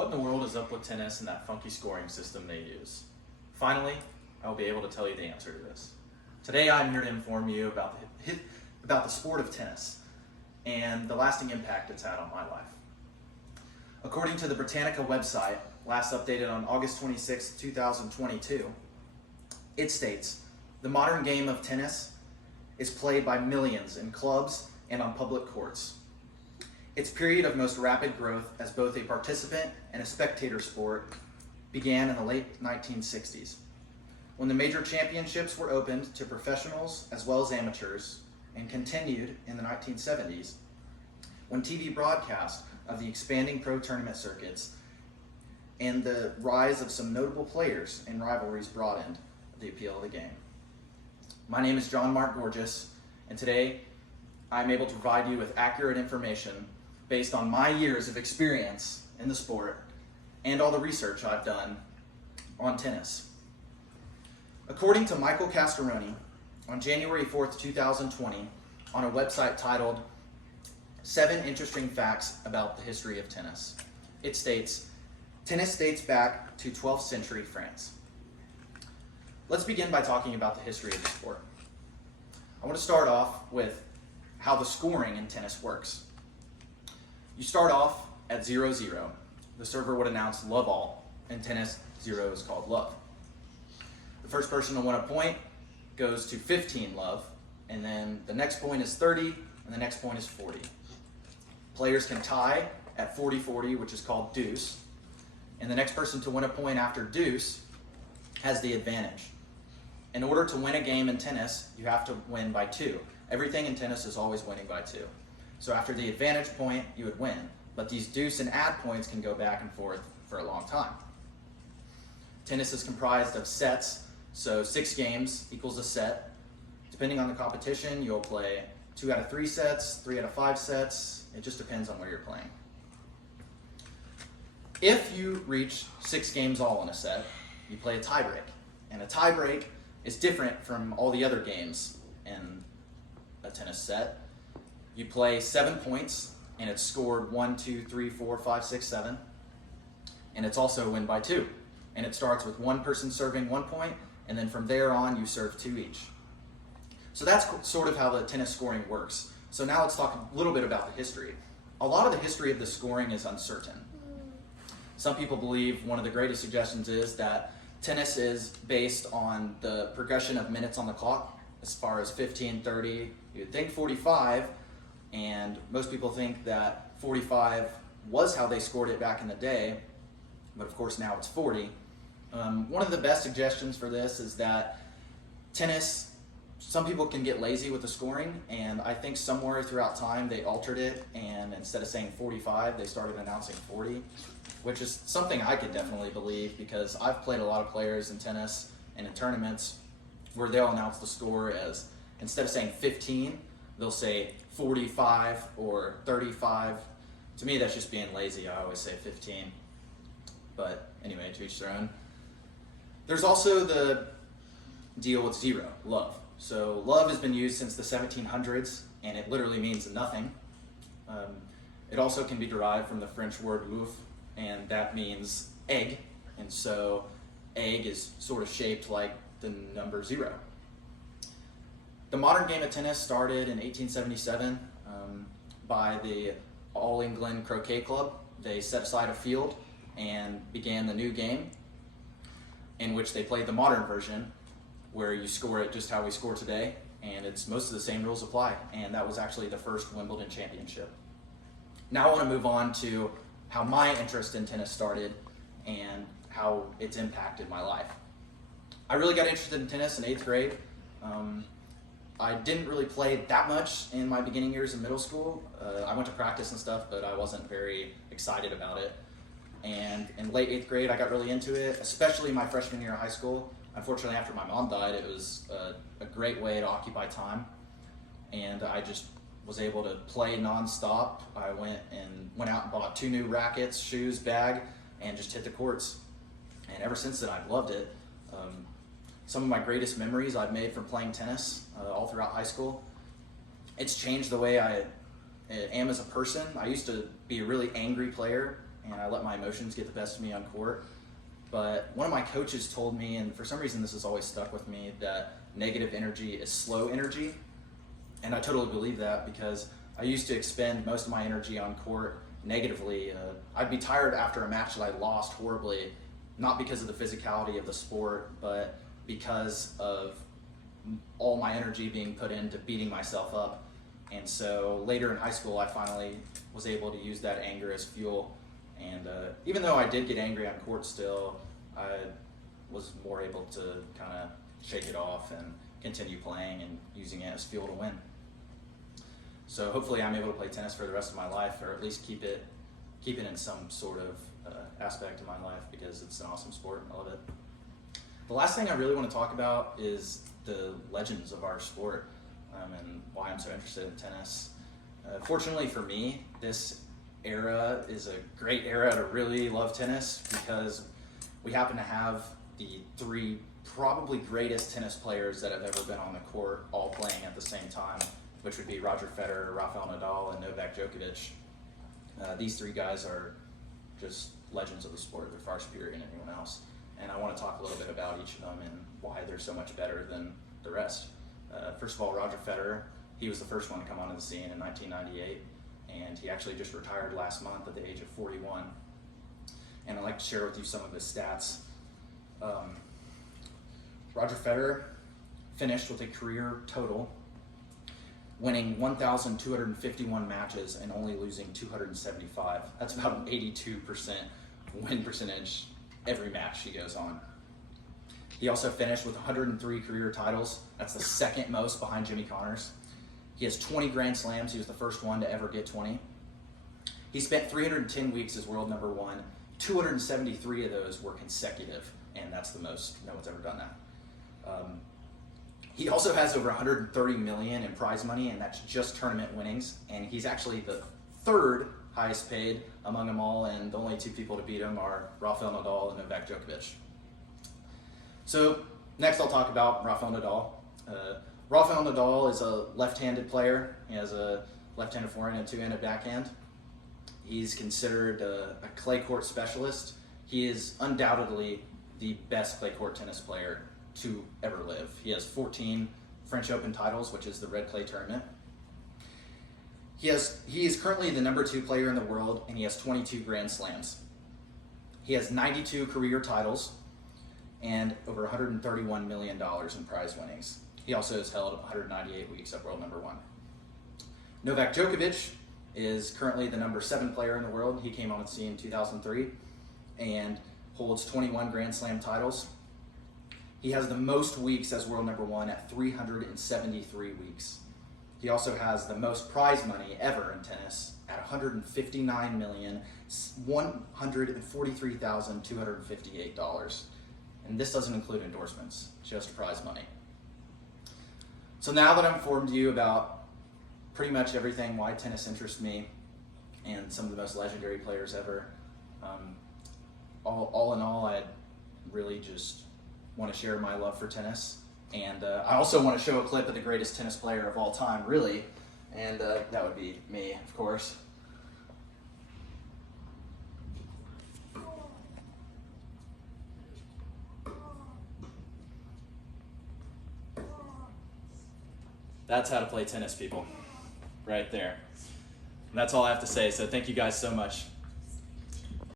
What in the world is up with tennis and that funky scoring system they use? Finally, I will be able to tell you the answer to this. Today I'm here to inform you about the sport of tennis and the lasting impact it's had on my life. According to the Britannica website, last updated on August 26, 2022, it states, the modern game of tennis is played by millions in clubs and on public courts. Its period of most rapid growth as both a participant and a spectator sport began in the late 1960s, when the major championships were opened to professionals as well as amateurs, and continued in the 1970s, when TV broadcast of the expanding pro tournament circuits and the rise of some notable players and rivalries broadened the appeal of the game. My name is John Mark Gorgeous, and today I'm able to provide you with accurate information based on my years of experience in the sport and all the research I've done on tennis. According to Michael Cascaroni, on January 4th, 2020, on a website titled 7 Interesting Facts About the History of Tennis, it states, tennis dates back to 12th century France. Let's begin by talking about the history of the sport. I want to start off with how the scoring in tennis works. You start off at 0-0. The server would announce love all. In tennis, 0 is called love. The first person to win a point goes to 15 love, and then the next point is 30, and the next point is 40. Players can tie at 40-40, which is called deuce, and the next person to win a point after deuce has the advantage. In order to win a game in tennis, you have to win by 2. Everything in tennis is always winning by 2. So after the advantage point, you would win. But these deuce and add points can go back and forth for a long time. Tennis is comprised of sets, so 6 games equals a set. Depending on the competition, you'll play 2 out of 3 sets, 3 out of 5 sets. It just depends on where you're playing. If you reach 6 games all in a set, you play a tiebreak. And a tiebreak is different from all the other games in a tennis set. You play 7 points, and it's scored 1, 2, 3, 4, 5, 6, 7. And it's also a win by 2. And it starts with one person serving 1 point, and then from there on, you serve 2 each. So that's sort of how the tennis scoring works. So now let's talk a little bit about the history. A lot of the history of the scoring is uncertain. Some people believe one of the greatest suggestions is that tennis is based on the progression of minutes on the clock, as far as 15, 30, you'd think 45, and most people think that 45 was how they scored it back in the day, but of course now it's 40. One of the best suggestions for this is that tennis, some people can get lazy with the scoring, and I think somewhere throughout time they altered it, and instead of saying 45, they started announcing 40, which is something I could definitely believe because I've played a lot of players in tennis and in tournaments where they'll announce the score as, instead of saying 15, they'll say 45 or 35. To me, that's just being lazy. I always say 15. But anyway, to each their own. There's also the deal with 0, love. So love has been used since the 1700s, and it literally means nothing. It also can be derived from the French word oeuf, and that means egg. And so egg is sort of shaped like the number 0. The modern game of tennis started in 1877 by the All England Croquet Club. They set aside a field and began the new game, in which they played the modern version, where you score it just how we score today, and it's most of the same rules apply, and that was actually the first Wimbledon championship. Now I want to move on to how my interest in tennis started and how it's impacted my life. I really got interested in tennis in 8th grade. I didn't really play that much in my beginning years in middle school. I went to practice and stuff, but I wasn't very excited about it. And in late 8th grade, I got really into it, especially my freshman year of high school. Unfortunately, after my mom died, it was a great way to occupy time. And I just was able to play nonstop. I went out and bought 2 new rackets, shoes, bag, and just hit the courts. And ever since then, I've loved it. Some of my greatest memories I've made from playing tennis all throughout high school. It's changed the way I am as a person. I used to be a really angry player and I let my emotions get the best of me on court. But one of my coaches told me, and for some reason this has always stuck with me, that negative energy is slow energy. And I totally believe that, because I used to expend most of my energy on court negatively. I'd be tired after a match that I lost horribly, not because of the physicality of the sport, but because of all my energy being put into beating myself up. And so later in high school, I finally was able to use that anger as fuel. And even though I did get angry on court still, I was more able to kind of shake it off and continue playing and using it as fuel to win. So hopefully I'm able to play tennis for the rest of my life, or at least keep it in some sort of aspect of my life, because it's an awesome sport. I love it. The last thing I really want to talk about is the legends of our sport, and why I'm so interested in tennis. Fortunately for me, this era is a great era to really love tennis, because we happen to have the three probably greatest tennis players that have ever been on the court all playing at the same time, which would be Roger Federer, Rafael Nadal, and Novak Djokovic. These three guys are just legends of the sport. They're far superior than anyone else. And I want to talk a little bit about each of them and why they're so much better than the rest. First of all, Roger Federer, he was the first one to come onto the scene in 1998, and he actually just retired last month at the age of 41. And I'd like to share with you some of his stats. Roger Federer finished with a career total winning 1,251 matches and only losing 275. That's about an 82% win percentage every match he goes on. He also finished with 103 career titles. That's the second most behind Jimmy Connors. He has 20 Grand Slams. He was the first one to ever get 20. He spent 310 weeks as world number one. 273 of those were consecutive, and that's the most. No one's ever done that. He also has over 130 million in prize money, and that's just tournament winnings. And he's actually the third highest paid among them all, and the only two people to beat him are Rafael Nadal and Novak Djokovic. So next I'll talk about Rafael Nadal. Rafael Nadal is a left-handed player. He has a left-handed forehand and two-handed backhand. He's considered a clay court specialist. He is undoubtedly the best clay court tennis player to ever live. He has 14 French Open titles, which is the red clay tournament. He is currently the number 2 player in the world, and he has 22 Grand Slams. He has 92 career titles and over $131 million in prize winnings. He also has held 198 weeks at world number 1. Novak Djokovic is currently the number 7 player in the world. He came on the scene in 2003 and holds 21 Grand Slam titles. He has the most weeks as world number 1 at 373 weeks. He also has the most prize money ever in tennis at $159,143,258. And this doesn't include endorsements, just prize money. So now that I've informed you about pretty much everything why tennis interests me and some of the most legendary players ever, all in all, I really just want to share my love for tennis. And I also want to show a clip of the greatest tennis player of all time, really, and that would be me, of course. That's how to play tennis, people, right there. And that's all I have to say, so thank you guys so much.